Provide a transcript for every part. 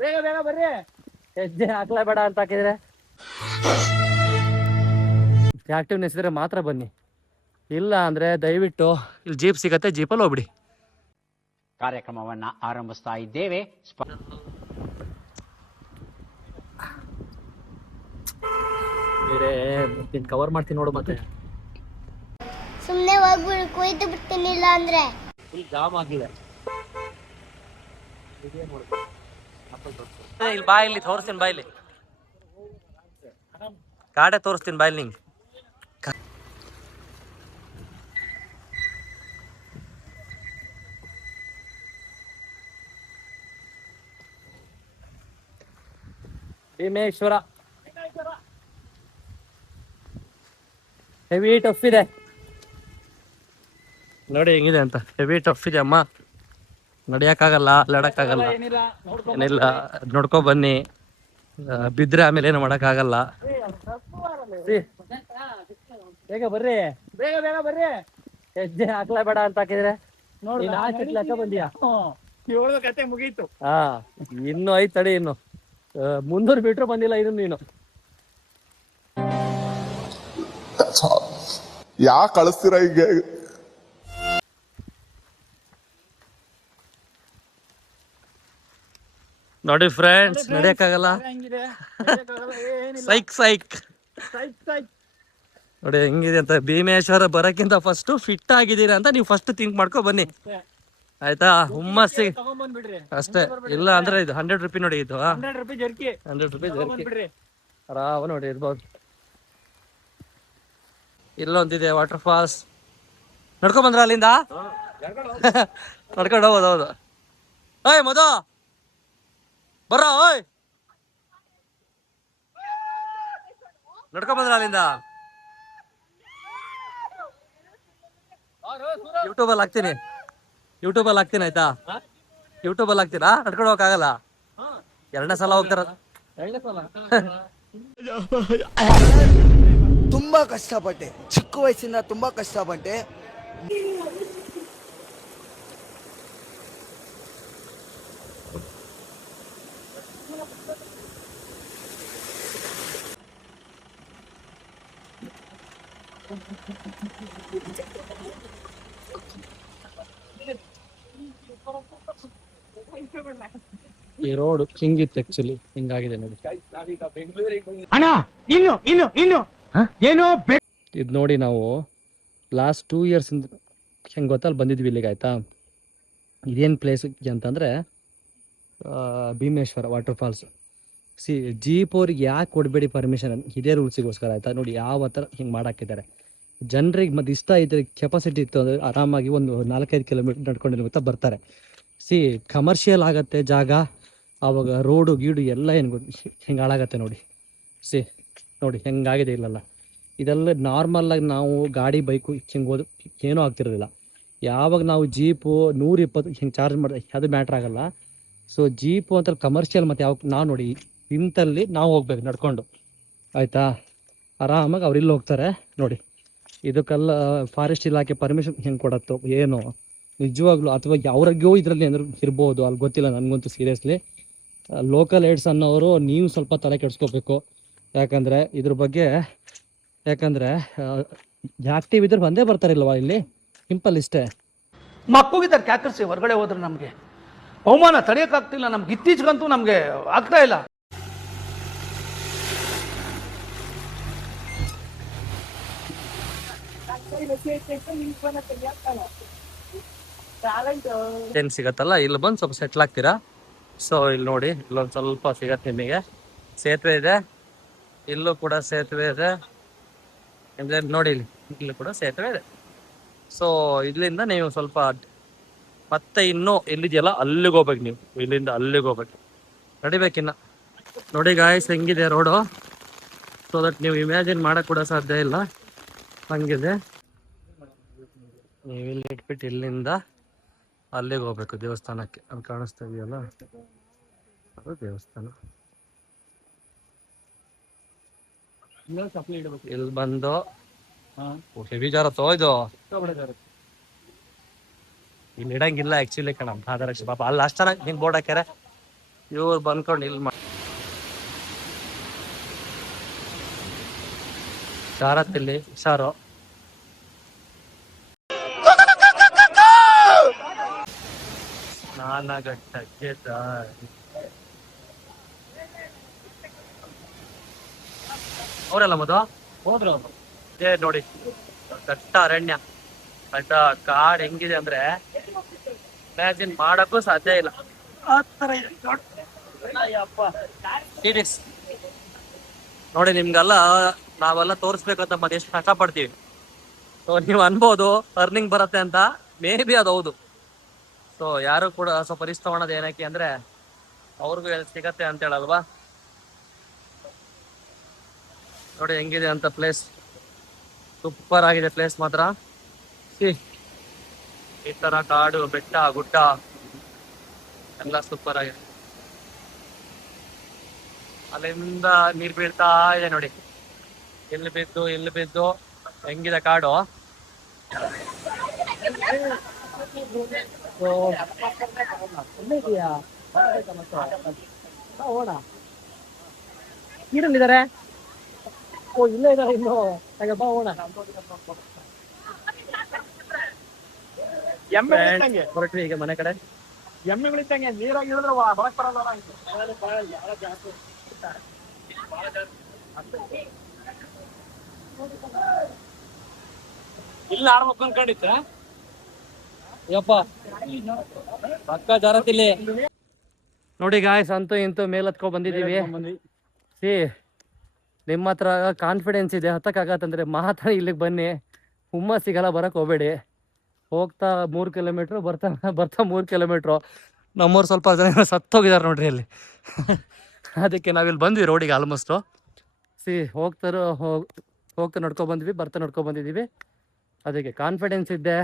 ಬೇಗ ಬೇಗ ಬರ್ರಿ. ಹೆಜ್ಜೆ ಹಾಕ್ಲೇ ಬೇಡ ಅಂತ ಹಾಕಿದ್ರೆ ಆಕ್ಟಿವ್ನೆಸ್ ಇದ್ರೆ ಮಾತ್ರ ಬನ್ನಿ, ಇಲ್ಲ ಅಂದ್ರೆ ದಯವಿಟ್ಟು ಇಲ್ಲಿ ಜೀಪ್ ಸಿಗತ್ತೆ, ಜೀಪಲ್ಲಿ ಹೋಗ್ಬಿಡಿ. ಕಾರ್ಯಕ್ರಮವನ್ನ ಆರಂಭಿಸ್ತಾ ಇದ್ದೇವೆ. ಬೇರೆ ಕವರ್ ಮಾಡ್ತೀನಿ ನೋಡು. ಮತ್ತೆ ಸುಮ್ಮನೆ ಹೋಗ್ಬಿಡು, ಕೊಯ್ದು ಬಿಡ್ತೀನಿಲ್ಲ ಅಂದ್ರೆ. ಫುಲ್ ಜಾಮ್ ಆಗಿದೆ. ಇಲ್ಲಿ ಬಾ, ಇಲ್ಲಿ ತೋರಿಸ್ತೀನಿ ಬಾ, ಇಲ್ಲಿ ಗಾಡೆ ತೋರಿಸ್ತೀನಿ ಬಾ, ಇಲ್ಲಿ ನಿಂಗೆ. ಭೀಮೇಶ್ವರ ಹೆವಿ ಟಫ್ ಇದೆ ನೋಡಿ, ಹೆಂಗಿದೆ ಅಂತ. ಹೆವಿ ಟಫ್ ಇದೆ ಅಮ್ಮ, ನಡಿಯಕ್ಕಾಗಲ್ಲ, ಅಲ್ಲಾಡಕ್ಕಾಗಲ್ಲ, ಏನಿಲ್ಲ. ನೋಡ್ಕೊ ಬನ್ನಿ, ಬಿದ್ರೆ ಆಮೇಲೆ ಏನು ಮಾಡಕ್ಕಾಗಲ್ಲ. ಬೇಗ ಬರ್ರಿ, ಬೇಗ ಬೇಗ ಬರ್ರಿ. ಹೆಜ್ಜೆ ಹಾಕ್ಲೇ ಬೇಡ ಅಂತ ಹಾಕಿದ್ರೆ ನೋಡಿ, ಲೆಕ್ಕ ಬಂದಿಯಾ? ಕತೆ ಮುಗೀತು. ಹಾ, ಇನ್ನು ಐತ್ ತಡಿ, ಇನ್ನು 300 ಮೀಟರ್ ಬಂದಿಲ್ಲ ಇನ್ನು ನೀನು. ಯಾಕೆ ಕಳಿಸ್ತೀರಾ ಈಗ? ನೋಡಿ ಫ್ರೆಂಡ್ಸ್, ನಡೆಯಕ್ಕಾಗಲ್ಲ. ಸೈಕ್ ಸೈಕ್ ನೋಡಿ ಹೆಂಗಿದೆ ಅಂತ. ಭೀಮೇಶ್ವರ ಬರಕ್ಕಿಂತ ಫಸ್ಟ್ ಫಿಟ್ ಆಗಿದ್ದೀರಾ ಅಂತ ನೀವು ಫಸ್ಟ್ ಥಿಂಕ್ ಮಾಡ್ಕೊ ಬನ್ನಿ, ಆಯ್ತಾ? ಹುಮ್ಮಸ್ಸಿ ಅಷ್ಟೇ. ಇಲ್ಲ ಅಂದ್ರೆ ಇದು 100 ರೂಪಾಯಿ ನೋಡಿ, ಇದು 100 ರೂಪಾಯಿ ಜರ್ಕಿ ಆರಾಮ ನೋಡಿ ಇರ್ಬೋದು. ಇಲ್ಲೊಂದಿದೆ ವಾಟರ್ ಫಾಲ್ಸ್, ನಡ್ಕೊಂಡ್ ಬಂದ್ರ ಅಲ್ಲಿಂದ? ನಡ್ಕೊಂಡು ಹೋಗೋದು. ಹೌದು. ಓಯ್ ಮಧು ಬರ್ರ, ಓಯ್ ನಡ್ಕೊಂಡ್ ಬಂದ್ರ ಅಲ್ಲಿಂದ? ಯೂಟ್ಯೂಬಲ್ಲಿ ಹಾಕ್ತೀನಿ ಆಯ್ತಾ? ಯೂಟ್ಯೂಬಲ್ಲಿ ಹಾಕ್ತೀರಾ? ನಡ್ಕೊಂಡು ಹೋಗಕ್ಕಾಗಲ್ಲ, 2ನೇ ಸಲ ಹೋಗ್ತಾರ. ತುಂಬಾ ಕಷ್ಟಪಟ್ಟೆ, ಚಿಕ್ಕ ವಯಸ್ಸಿಂದ ತುಂಬಾ ಕಷ್ಟಪಟ್ಟೆ. ಈ ರೋಡ್ ಹಿಂಗಿತ್ತು ಆಕ್ಚುಲಿ, ಹಿಂಗಾಗಿದೆ ನೋಡಿ. ಇದು ನೋಡಿ, ನಾವು ಲಾಸ್ಟ್ 2 years ಹೆಂಗೆ ಗೊತ್ತಲ್ಲಿ ಬಂದಿದ್ವಿ ಇಲ್ಲಿಗೆ, ಆಯ್ತಾ? ಇದೇನು ಪ್ಲೇಸ್ ಅಂತಂದರೆ ಭೀಮೇಶ್ವರ ವಾಟರ್ ಫಾಲ್ಸ್. ಜೀಪ್ ಅವ್ರಿಗೆ ಯಾಕೆ ಕೊಡಬೇಡಿ ಪರ್ಮಿಷನ್, ಇದೇ ರೂಲ್ಸಿಗೋಸ್ಕರ, ಆಯ್ತಾ? ನೋಡಿ ಯಾವ ಥರ ಹಿಂಗೆ ಮಾಡಾಕಿದ್ದಾರೆ. ಜನರಿಗೆ ಮತ್ತೆ ಇಷ್ಟ ಇದ್ರೆ, ಕೆಪಾಸಿಟಿ ಇತ್ತು ಅಂದರೆ ಆರಾಮಾಗಿ ಒಂದು 4-5 ಕಿಲೋಮೀಟರ್ ನಡ್ಕೊಂಡಿರ್ತಾ ಬರ್ತಾರೆ. ಕಮರ್ಷಿಯಲ್ ಆಗತ್ತೆ ಜಾಗ, ಆವಾಗ ರೋಡು ಗೀಡು ಎಲ್ಲ ಏನು ಹಿಂಗೆ ಹಾಳಾಗತ್ತೆ ನೋಡಿ. ನೋಡಿ ಹೆಂಗಾಗಿದೆ ಇಲ್ಲಲ್ಲ. ಇದೆಲ್ಲ ನಾರ್ಮಲ್ಲಾಗಿ ನಾವು ಗಾಡಿ ಬೈಕು ಹಿಂಗೆ ಹೋದು ಏನೂ ಆಗ್ತಿರೋದಿಲ್ಲ. ಯಾವಾಗ ನಾವು ಜೀಪು 120 ಹಿಂಗೆ ಚಾರ್ಜ್ ಮಾಡಿದ್ರೆ ಅದು ಮ್ಯಾಟ್ರ್ ಆಗಲ್ಲ. ಸೊ ಜೀಪು ಅಂತ ಕಮರ್ಷಿಯಲ್ ಮತ್ತು ಯಾವ ನಾವು ನೋಡಿ ಇಂಥಲ್ಲಿ ನಾವು ಹೋಗ್ಬೇಕು ನಡ್ಕೊಂಡು, ಆಯಿತಾ? ಆರಾಮಾಗಿ ಅವ್ರು ಇಲ್ಲಿ ಹೋಗ್ತಾರೆ ನೋಡಿ. ಇದಕ್ಕೆಲ್ಲ ಫಾರೆಸ್ಟ್ ಇಲಾಖೆ ಪರ್ಮಿಷನ್ ಹೆಂಗೆ ಕೊಡತ್ತೋ ಏನೋ ನಿಜವಾಗ್ಲೂ, ಅಥವಾ ಅವ್ರಿಗೂ ಇದರಲ್ಲಿ ಏನಾದ್ರು ಇರ್ಬೋದು, ಅಲ್ಲಿ ಗೊತ್ತಿಲ್ಲ ನನಗಂತೂ ಸೀರಿಯಸ್ಲಿ. ಲೋಕಲ್ ಏಡ್ಸ್ ಅನ್ನೋರು ನೀವು ಸ್ವಲ್ಪ ತಲೆ ಕೆಡಿಸ್ಕೋಬೇಕು, ಯಾಕಂದರೆ ಇದ್ರ ಬಗ್ಗೆ. ಯಾಕಂದರೆ ಆ್ಯಕ್ಟಿವ್ ಇದ್ರೆ ಬಂದೇ ಬರ್ತಾರಿಲ್ವಾ ಇಲ್ಲಿ, ಸಿಂಪಲ್ ಇಷ್ಟೇ. ಮಕ್ಕಳಿದ್ದಾರೆ ಕ್ಯಾಕರ್ಸಿ ಹೊರಗಡೆ ಹೋದ್ರೆ ನಮಗೆ ಅವಮಾನ ತಡೆಯೋಕ್ಕಾಗ್ತಿಲ್ಲ. ನಮ್ಗೆ ಇತ್ತೀಚೆಗಂತೂ ನಮಗೆ ಆಗ್ತಾ ಇಲ್ಲ. ಏನು ಸಿಗತ್ತಲ್ಲ, ಇಲ್ಲಿ ಬಂದು ಸ್ವಲ್ಪ ಸೆಟ್ಲ್ ಆಗ್ತೀರಾ. ಸೊ ಇಲ್ಲಿ ನೋಡಿ, ಇಲ್ಲೊಂದು ಸ್ವಲ್ಪ ಸಿಗತ್ತೆ ನಿಮಗೆ. ಸೇತುವೆ ಇದೆ, ಇಲ್ಲೂ ಕೂಡ ಸೇತುವೆ ಇದೆ. ನೋಡಿ ಇಲ್ಲಿ ಕೂಡ ಸೇತುವೆ ಇದೆ. ಸೊ ಇಲ್ಲಿಂದ ನೀವು ಸ್ವಲ್ಪ ಮತ್ತೆ ಇನ್ನೂ ಎಲ್ಲಿದೆಯಲ್ಲ ಅಲ್ಲಿಗೆ ಹೋಗ್ಬೇಕು. ನೀವು ಇಲ್ಲಿಂದ ಅಲ್ಲಿಗೆ ಹೋಗ್ಬೇಕು, ನಡಿಬೇಕಿನ್ನ. ನೋಡಿ ಗಾಯ್ಸ್ ಹೆಂಗಿದೆ ರೋಡು. ಸೊ ದಟ್ ನೀವು ಇಮ್ಯಾಜಿನ್ ಮಾಡಕ್ ಕೂಡ ಸಾಧ್ಯ ಇಲ್ಲ, ಹಂಗಿದೆ. ನೀವು ಇಲ್ಲಿ ಇಟ್ಬಿಟ್ಟು ಇಲ್ಲಿಂದ ಅಲ್ಲಿಗೆ ಹೋಗ್ಬೇಕು, ದೇವಸ್ಥಾನಕ್ಕೆ. ಅಲ್ಲಿ ಕಾಣಿಸ್ತಾ ಇದೆಯಲ್ಲ, ಅದು ದೇವಸ್ಥಾನ. ಇಲ್ಲಿ ಬಂದು ಹೆವಿ ಜಾರತ್ತೋ ಇದು. ಇಲ್ಲಿ ಇಡಂಗಿಲ್ಲ ಆಕ್ಚುಲಿ ಕಣ, ಪಾಪ ಅಲ್ಲಿ ಅಷ್ಟು ಚೆನ್ನಾಗಿ ಹಿಂಗೆ ಬೋರ್ಡ್ ಹಾಕ್ಯಾರ. ಇವ್ರು ಬಂದ್ಕೊಂಡು ಇಲ್ಲಿ ಶಾರತ್ತಿಲ್ಲಿ ಹುಷಾರು. ಸ್ನಾನಘಟ್ಟಕ್ಕೆ ದಾರಿ. ಅವರೆಲ್ಲ ಮದು ಹೋದ್ರು. ಇದೇ ನೋಡಿ ದಟ್ಟ ಅರಣ್ಯ, ದಟ್ಟ ಕಾಡ್ ಹೆಂಗಿದೆ ಅಂದ್ರೆ ಇಮ್ಯಾಜಿನ್ ಮಾಡಕ್ಕೂ ಸಾಧ್ಯ ಇಲ್ಲ. ಆ ತರ ಇದೆ ನೋಡಿ. ನಿಮ್ಗೆಲ್ಲ ನಾವೆಲ್ಲ ತೋರಿಸ್ಬೇಕಂತ ಮತ್ತೆ ಎಷ್ಟು ಕಷ್ಟ ಪಡ್ತೀವಿ. ಸೊ ನೀವು ಅನ್ಬೋದು ಅರ್ನಿಂಗ್ ಬರುತ್ತೆ ಅಂತ, ಮೇ ಬಿ ಅದು ಹೌದು. ಸೊ ಯಾರು ಕೂಡ ಸ್ವಲ್ಪ ರಿಸ್ಕ್ ತಗೊಳೋದು ಏನಕ್ಕೆ ಅಂದ್ರೆ ಅವ್ರಿಗೂ ಸಿಗತ್ತೆ ಅಂತ ಹೇಳಲ್ವಾ. ನೋಡಿ ಹೆಂಗಿದೆ ಅಂತ ಪ್ಲೇಸ್, ಸೂಪರ್ ಆಗಿದೆ ಪ್ಲೇಸ್ ಮಾತ್ರ. ಈ ತರ ಕಾಡು, ಬೆಟ್ಟ, ಗುಡ್ಡ ಎಲ್ಲ ಸೂಪರ್ ಆಗಿದೆ. ಅಲ್ಲಿಂದ ನೀರ್ ಬೀಳ್ತಾ ಇದೆ ನೋಡಿ, ಇಲ್ಲಿ ಬಿದ್ದು ಹೆಂಗಿದೆ ಕಾಡು. ನೀರಲ್ಲಿದ್ದಾರೆ. ಓ ಇಲ್ಲೇ ಇದ್ದಾರೆ ಇನ್ನು. ಬಾ ಹೋಣ. ಹೊರಟ್ವಿ ಈಗ ಮನೆ ಕಡೆ. ಎಮ್ಮೆಗಳಿದ್ದಂಗೆ ನೀರಾಗಿ ಇಳಿದ್ರೆ ಹೊರಕ್ ಬರಲ್ಲ. ಇಲ್ಲ ಆಡ್ಬೇಕು ಅನ್ಕೊಂಡಿತ್ತ ಯಪ್ಪ ಪಕ್ಕ ಜಾರತಿಲ್ಲಿ. ನೋಡಿ ಗಾಯ್ಸ್, ಅಂತೂ ಇಂತೂ ಮೇಲತ್ಕೊ ಬಂದಿದ್ದೀವಿ. ನಿಮ್ಮ ಹತ್ರ ಕಾನ್ಫಿಡೆನ್ಸ್ ಇದೆ ಹತ್ತಕ್ಕಾಗತ್ತಂದ್ರೆ ಮಾತ್ರ ಇಲ್ಲಿಗೆ ಬನ್ನಿ. ಹುಮ್ಮಸ್ ಸಿಗಲ್ಲ, ಬರಕ್ಕೆ ಹೋಗ್ಬೇಡಿ. ಹೋಗ್ತಾ 3 ಕಿಲೋಮೀಟ್ರು, ಬರ್ತಾ 3 ಕಿಲೋಮೀಟ್ರು. ನಮ್ಮೂರು ಸ್ವಲ್ಪ ಜನ ಸತ್ತೋಗಿದ್ದಾರೆ ನೋಡ್ರಿ ಅಲ್ಲಿ. ಅದಕ್ಕೆ ನಾವಿಲ್ಲಿ ಬಂದ್ವಿ ರೋಡಿಗೆ ಆಲ್ಮೋಸ್ಟು. ಹೋಗ್ತಾ ನಡ್ಕೊಬಂದ್ವಿ, ಬರ್ತಾ ನಡ್ಕೊಬಂದಿದ್ದೀವಿ. ಅದಕ್ಕೆ ಕಾನ್ಫಿಡೆನ್ಸ್ ಇದ್ದೆ.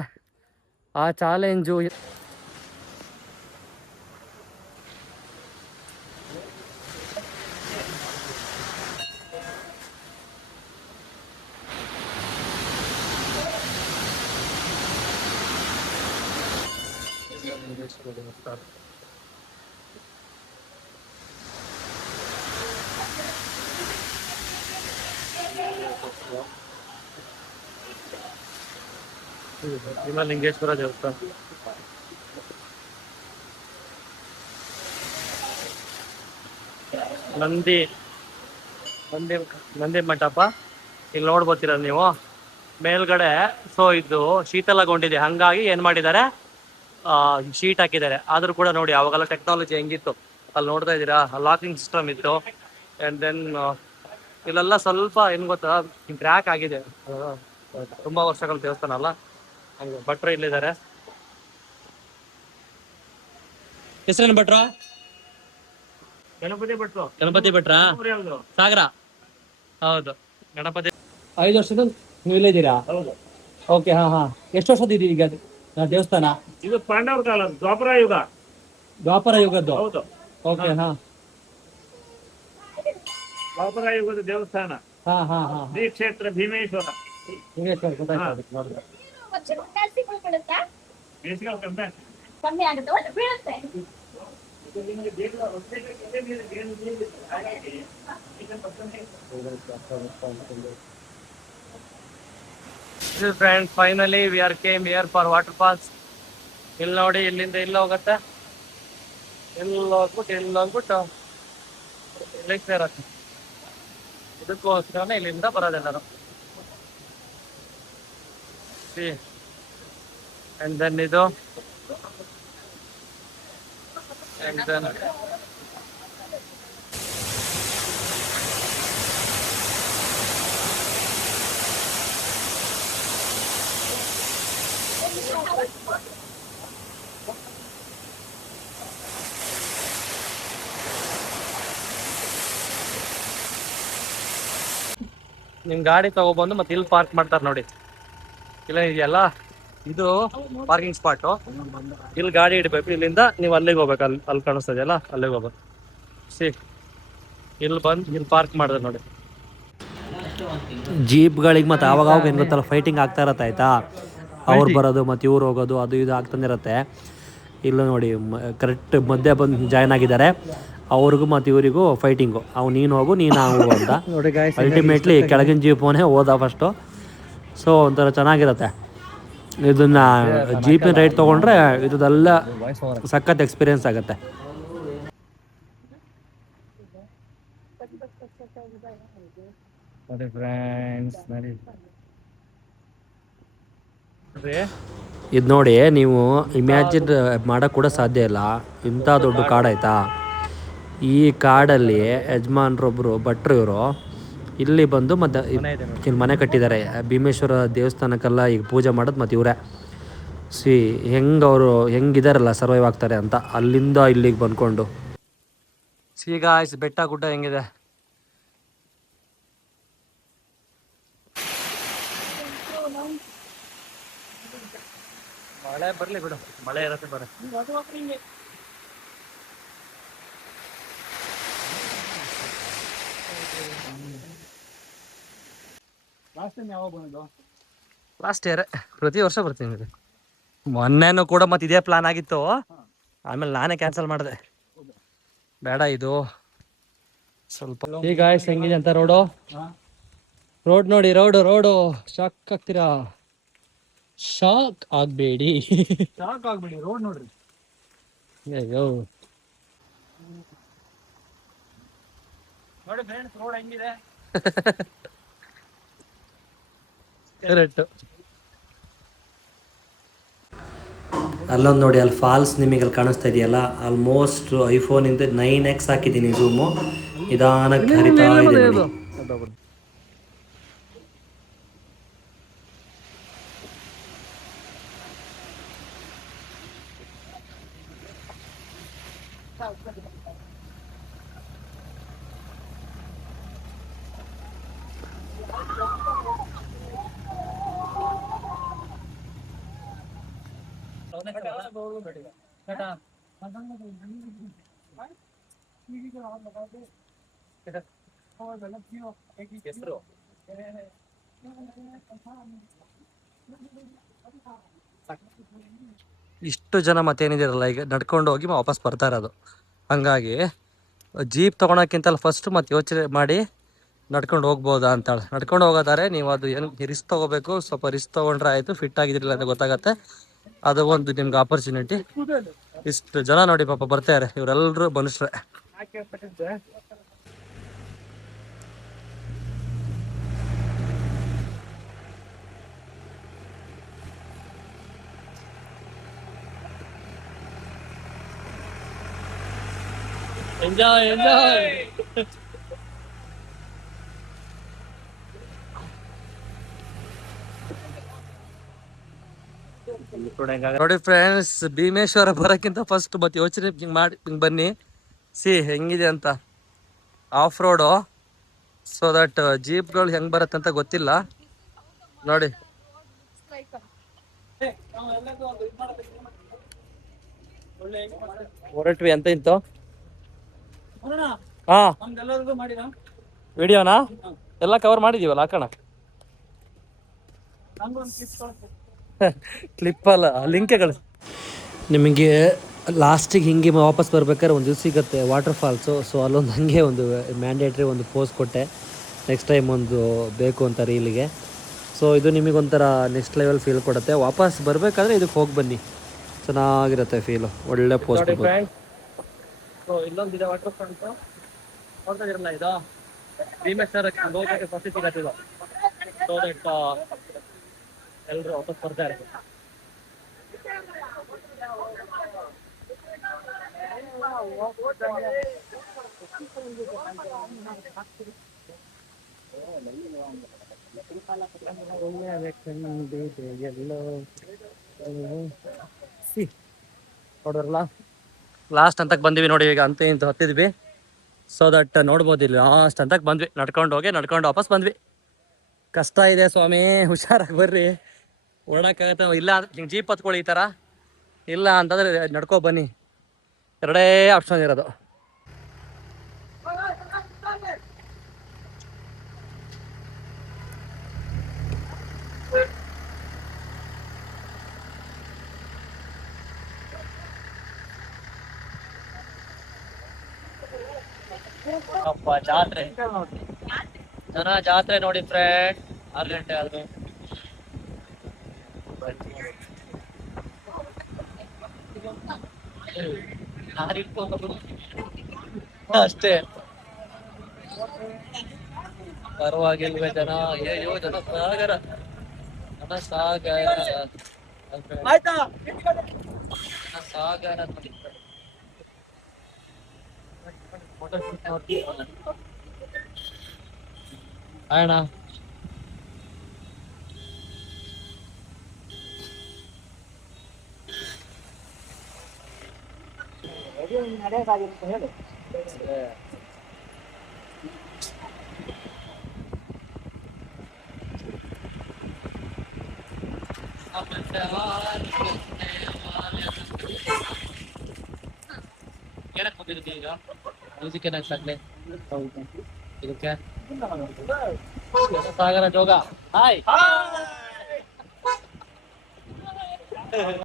ಆ ಚಾಲೆಂಜು ಭೀಮಲಿಂಗೇಶ್ವರ ದೇವಸ್ಥಾನ. ನಂದಿ ಮಂಟಪ ಇಲ್ಲಿ ನೋಡ್ಬೋತೀರ ನೀವು ಮೇಲ್ಗಡೆ. ಸೊ ಇದು ಶೀತಲಗೊಂಡಿದೆ, ಹಂಗಾಗಿ ಏನ್ ಮಾಡಿದ್ದಾರೆ, ಶೀಟ್ ಹಾಕಿದ್ದಾರೆ. ಆದ್ರೂ ಕೂಡ ನೋಡಿ ಅವಾಗೆಲ್ಲ ಟೆಕ್ನಾಲಜಿ ಹೆಂಗಿತ್ತು ಅಲ್ಲಿ ನೋಡ್ತಾ ಇದ್ದೀರಾ. ಲಾಕಿಂಗ್ ಸಿಸ್ಟಮ್ ಇತ್ತು. ಅಂಡ್ ದೆನ್ ಇಲ್ಲೆಲ್ಲ ಸ್ವಲ್ಪ ಏನ್ ಗೊತ್ತಾ, ಕ್ರ್ಯಾಕ್ ಆಗಿದೆ. ತುಂಬಾ ವರ್ಷಗಳ ದೇವಸ್ಥಾನ ಅಲ್ಲ, ಹಂಗೆ ಭಟ್ರು ಇಲ್ಲಿದ್ದಾರೆ. ಹೆಸರೇನು ಭಟ್ರು? ಗಣಪತಿ ಭಟ್ರಾ? ಸಾಗರ. ಹೌದು, ಗಣಪತಿ. 5 ವರ್ಷದ ನೀವು ಇಲ್ಲೇ ಇದ್ದೀರಾ? ಓಕೆ. ಹಾ. ಎಷ್ಟು ವರ್ಷದ ಇದೀವಿ ಈಗ ದೇವಸ್ಥಾನ? ಇದು ಪಾಂಡವರ ಕಾಲ, ದ್ವಾಪರ ಯುಗದ್ದು. ಹೌದು. ಓಕೆ. ಹಾ, ದ್ವಾಪರ ಯುಗದ ದೇವಸ್ಥಾನ. ಶ್ರೀ ಕ್ಷೇತ್ರ ಭೀಮೇಶ್ವರ. ಕಮ್ಮಿ ಆಗುತ್ತೆ, ಒಟ್ಟು ಬೀಳುತ್ತೆ. Friends, finally we are came here for water falls. ಇಲ್ಲಿ ನೋಡಿ, ಇಲ್ಲಿಂದ ಇಲ್ಲಿ ಹೋಗುತ್ತೆ, ಇಲ್ಲಿ ಹೋಗ್ಬಿಟ್ಟು ಇಲ್ಲಿಗೆ ಸೇರತ್ತೆ. ಇದಕ್ಕೋಸ್ಕರನೇ ಇಲ್ಲಿಂದ ಬರೋದೆಲ್ಲರೂ. And then ಇದು and then ನಿಮ್ ಗಾಡಿ ತಗೊಬಂದು ಮತ್ತೆ ಇಲ್ಲಿ ಪಾರ್ಕ್ ಮಾಡ್ತಾರೆ ನೋಡಿ. ಇಲ್ಲ ಇದೆಯಲ್ಲ, ಇದು ಪಾರ್ಕಿಂಗ್ ಸ್ಪಾಟು. ಇಲ್ಲಿ ಗಾಡಿ ಇಡಬೇಕು, ಇಲ್ಲಿಂದ ನೀವು ಅಲ್ಲಿಗೆ ಹೋಗ್ಬೇಕು. ಅಲ್ಲಿ ಕಾಣಿಸ್ತದೆಯಲ್ಲ, ಅಲ್ಲಿಗೆ ಹೋಗ್ಬೇಕು. ಇಲ್ಲಿ ಬಂದು ಇಲ್ಲಿ ಪಾರ್ಕ್ ಮಾಡಿದ್ರೆ ನೋಡಿ. ಜೀಪ್ಗಳಿಗೆ ಮತ್ತು ಆವಾಗ ಏನು ಗೊತ್ತಲ್ಲ, ಫೈಟಿಂಗ್ ಆಗ್ತಾ ಇರತ್ತೆ ಆಯ್ತಾ. ಅವ್ರು ಬರೋದು ಮತ್ತು ಇವ್ರು ಹೋಗೋದು, ಅದು ಇದು ಆಗ್ತಾನೆ ಇರುತ್ತೆ. ಇಲ್ಲ ನೋಡಿ ಕರೆಕ್ಟ್ ಮಧ್ಯೆ ಬಂದು ಜಾಯ್ನ್ ಆಗಿದ್ದಾರೆ. ಅವ್ರಿಗೂ ಮತ್ತು ಇವರಿಗೂ ಫೈಟಿಂಗು, ಅವು ನೀನು ಹೋಗು ನೀನು ಹೋಗು ಅಂತ. ಅಲ್ಟಿಮೇಟ್ಲಿ ಕೆಳಗಿನ ಜೀಪೋನೇ ಹೋದ ಫಸ್ಟು. ಸೊ ಒಂಥರ ಚೆನ್ನಾಗಿರುತ್ತೆ. ಇದನ್ನು ಜೀಪಿನ ರೈಡ್ ತೊಗೊಂಡ್ರೆ ಇದೆಲ್ಲ ಸಖತ್ ಎಕ್ಸ್ಪೀರಿಯೆನ್ಸ್ ಆಗುತ್ತೆ. ಇದು ನೋಡಿ, ನೀವು ಇಮ್ಯಾಜಿನ್ ಮಾಡೋಕ್ಕೆ ಕೂಡ ಸಾಧ್ಯ ಇಲ್ಲ, ಇಂಥ ದೊಡ್ಡ ಕಾಡಾಯ್ತಾ. ಈ ಕಾಡಲ್ಲಿ ಯಜಮಾನ್ರೊಬ್ಬರು ಭಟ್ರು ಇವರು ಇಲ್ಲಿ ಬಂದು ಮತ್ತು ಇಲ್ಲಿ ಮನೆ ಕಟ್ಟಿದ್ದಾರೆ. ಭೀಮೇಶ್ವರ ದೇವಸ್ಥಾನಕ್ಕೆಲ್ಲ ಈಗ ಪೂಜೆ ಮಾಡೋದು ಮತ್ತು ಇವರೇ. ಅವರು ಹೆಂಗಿದಾರಲ್ಲ ಸರ್ವೈವ್ ಆಗ್ತಾರೆ ಅಂತ ಅಲ್ಲಿಂದ ಇಲ್ಲಿಗೆ ಬಂದ್ಕೊಂಡು. ಈಗ ಬೆಟ್ಟ ಗುಡ್ಡ ಹೆಂಗಿದೆ. ಮಳೆ ಬರಲಿ ಬಿಡು, ಮಳೆ ಇರತ್ತೆ ಬರ. ಲಾಸ್ಟ್ ಇಯರ್ ಪ್ರತಿ ವರ್ಷ ಬರ್ತೀನಿ. ಮೊನ್ನೆನೂ ಕೂಡ ಮತ್ತೆ ಇದೇ ಪ್ಲಾನ್ ಆಗಿತ್ತು, ಆಮೇಲೆ ನಾನೇ ಕ್ಯಾನ್ಸಲ್ ಮಾಡಿದೆ. ಬೇಡ ಇದು ಸ್ವಲ್ಪ. ಈಗ ಹೆಂಗಿದೆ ಅಂತ ರೋಡ್ ನೋಡಿ, ರೋಡು ಶಾಕ್ ಆಗ್ತೀರಾ. ಶಾಕ್ ಆಗ್ಬೇಡಿ ರೋಡ್ ನೋಡ್ರಿ. ಅಯ್ಯೋ ನೋಡಿ ಫ್ರೆಂಡ್ಸ್, ರೋಡ್ ಹೆಂಗಿದೆ. ಕರೆಕ್ಟ್. ಅಲ್ಲೊಂದು ನೋಡಿ, ಅಲ್ಲಿ ಫಾಲ್ಸ್ ನಿಮಗೆ ಅಲ್ಲಿ ಕಾಣಿಸ್ತಾ ಇದೆಯಲ್ಲ, ಆಲ್ಮೋಸ್ಟ್ ಐಫೋನಿಂದ 9x ಹಾಕಿದ್ದೀನಿ ಝೂಮು. ನಿಧಾನಕ್ಕೆ ಹರಿತಾ ಇದೆ. ಇಷ್ಟು ಜನ ಮತ್ತೇನಿದಿರಲ್ಲ, ಈಗ ನಡ್ಕೊಂಡು ಹೋಗಿ ವಾಪಸ್ ಬರ್ತಾ ಇರೋದು. ಹಂಗಾಗಿ ಜೀಪ್ ತೊಗೊಳಕ್ಕಿಂತಲ್ಲ ಫಸ್ಟ್ ಮತ್ತೆ ಯೋಚನೆ ಮಾಡಿ ನಡ್ಕೊಂಡು ಹೋಗ್ಬೋದಾ ಅಂತಾಳೆ. ನಡ್ಕೊಂಡು ಹೋಗೋದಾರೆ ನೀವು ಅದು ಏನು ರಿಸ್ಕ್ ತೊಗೋಬೇಕು, ಸ್ವಲ್ಪ ರಿಸ್ಕ್ ತೊಗೊಂಡ್ರೆ ಆಯಿತು. ಫಿಟ್ ಆಗಿದ್ರಿಲ್ಲ ಅಂತ ಗೊತ್ತಾಗತ್ತೆ, ಅದು ಒಂದು ನಿಮ್ಗೆ ಆಪರ್ಚುನಿಟಿ. ಇಷ್ಟು ಜನ ನೋಡಿ ಪಾಪ ಬರ್ತಾರೆ, ಇವರೆಲ್ಲರೂ ಮನುಷ್ಯರೇ. ಎಂಜಾಯ್. ನೋಡಿ ಫ್ರೆಂಡ್ಸ್, ಭೀಮೇಶ್ವರ ಬರೋಕ್ಕಿಂತ ಫಸ್ಟ್ ಮತ್ತೆ ಯೋಚನೆ ಮಾಡಿ ಬನ್ನಿ, ಹೆಂಗಿದೆ ಅಂತ. ಆಫ್ ರೋಡು, ಸೊ ದಟ್ ಜೀಪ್ಗಳು ಹೆಂಗೆ ಬರುತ್ತೆ ಅಂತ ಗೊತ್ತಿಲ್ಲ ನೋಡಿ. ಹೊರಟ್ವಿ ಅಂತ ಇಂತು. ಹಾ, ವಿಡಿಯೋನಾ ಎಲ್ಲ ಕವರ್ ಮಾಡಿದೀವಲ್ಲ, ಹಾಕೋಣ. ಕ್ಲಿಪ್ಪಲ್ಲ, ಲಿಂಕೆ ಕಳಿಸ್. ನಿಮಗೆ ಲಾಸ್ಟಿಗೆ ಹಿಂಗೆ ವಾಪಸ್ ಬರ್ಬೇಕಾದ್ರೆ ಒಂದು ಇದು ಸಿಗುತ್ತೆ, ವಾಟರ್ ಫಾಲ್ಸು. ಸೊ ಅಲ್ಲೊಂದು ಹಾಗೆ ಒಂದು ಮ್ಯಾಂಡೇಟ್ರಿ ಒಂದು ಪೋಸ್ ಕೊಟ್ಟೆ, ನೆಕ್ಸ್ಟ್ ಟೈಮ್ ಒಂದು ಬೇಕು ಅಂತ ರೀಲಿಗೆ. ಸೊ ಇದು ನಿಮಗೊಂಥರ ನೆಕ್ಸ್ಟ್ ಲೆವೆಲ್ ಫೀಲ್ ಕೊಡುತ್ತೆ. ವಾಪಸ್ ಬರಬೇಕಾದ್ರೆ ಇದಕ್ಕೆ ಹೋಗಿ ಬನ್ನಿ, ಚೆನ್ನಾಗಿರುತ್ತೆ ಫೀಲು, ಒಳ್ಳೆ ಪೋಸ್ಟ್. ಸೊ ಇಲ್ಲೊಂದಿದೆ ವಾಟರ್ ಫ್ರಂಟ್, ನೋಡ್ತಾ ಇರಲ್ಲ, ಇದು ಭೀಮೇಶ್ವರಕ್ಕೆ ಹೋಗೋಕ್ಕೆ ಫಸ್ಟ್ ಸಿಗತ್ತಿಲ್ಲ. ಸೊ ದಟ್ ಎಲ್ಲರೂ ವಾಪಸ್ ಬರ್ತಾರೆ. ನೋಡ್ರಲ್ಲ, ಲಾಸ್ಟ್ ಅಂತಕ್ಕೆ ಬಂದಿವಿ ನೋಡಿ. ಈಗ ಅಂತ ಇಂತ ಹತ್ತಿದ್ವಿ, ಸೊ ದಟ್ ನೋಡ್ಬೋದು. ಇಲ್ಲಿ ಲಾಸ್ಟ್ ಅಂತಕ್ಕೆ ಬಂದ್ವಿ, ನಡ್ಕೊಂಡು ವಾಪಸ್ ಬಂದ್ವಿ. ಕಷ್ಟ ಇದೆ ಸ್ವಾಮಿ, ಹುಷಾರಾಗಿ ಬರ್ರಿ. ಓಡಕ್ಕಾಗತ್ತೆ ಇಲ್ಲ ಹಿಂಗೆ ಜೀಪ್ ಹತ್ಕೊಳ್ಳಿ ಈ ಥರ, ಇಲ್ಲ ಅಂತಂದ್ರೆ ನಡ್ಕೊ ಬನ್ನಿ. ಎರಡೇ ಆಪ್ಷನ್ ಇರೋದು. ಅಪ್ಪ ಜಾತ್ರೆ ಜನ ಜಾತ್ರೆ ನೋಡಿ ಫ್ರೆಂಡ್ 6 ಗಂಟೆ ಆದ್ರು ಅಷ್ಟೇ ಪರವಾಗಿಲ್ವೇ ಜನ ಅಯ್ಯೋ ಜನ ಸಾಗರ ಸಾಗರ ಅಣ್ಣ ಏನಕ್ಕೆ ಬಂದಿರುತ್ತೆ ಈಗ ಮ್ಯೂಸಿಕ್ ಏನಾಗ್ತದೆ ಇದಕ್ಕೆ ಸಾಗರ ಜೋಗ ಹಾಯ್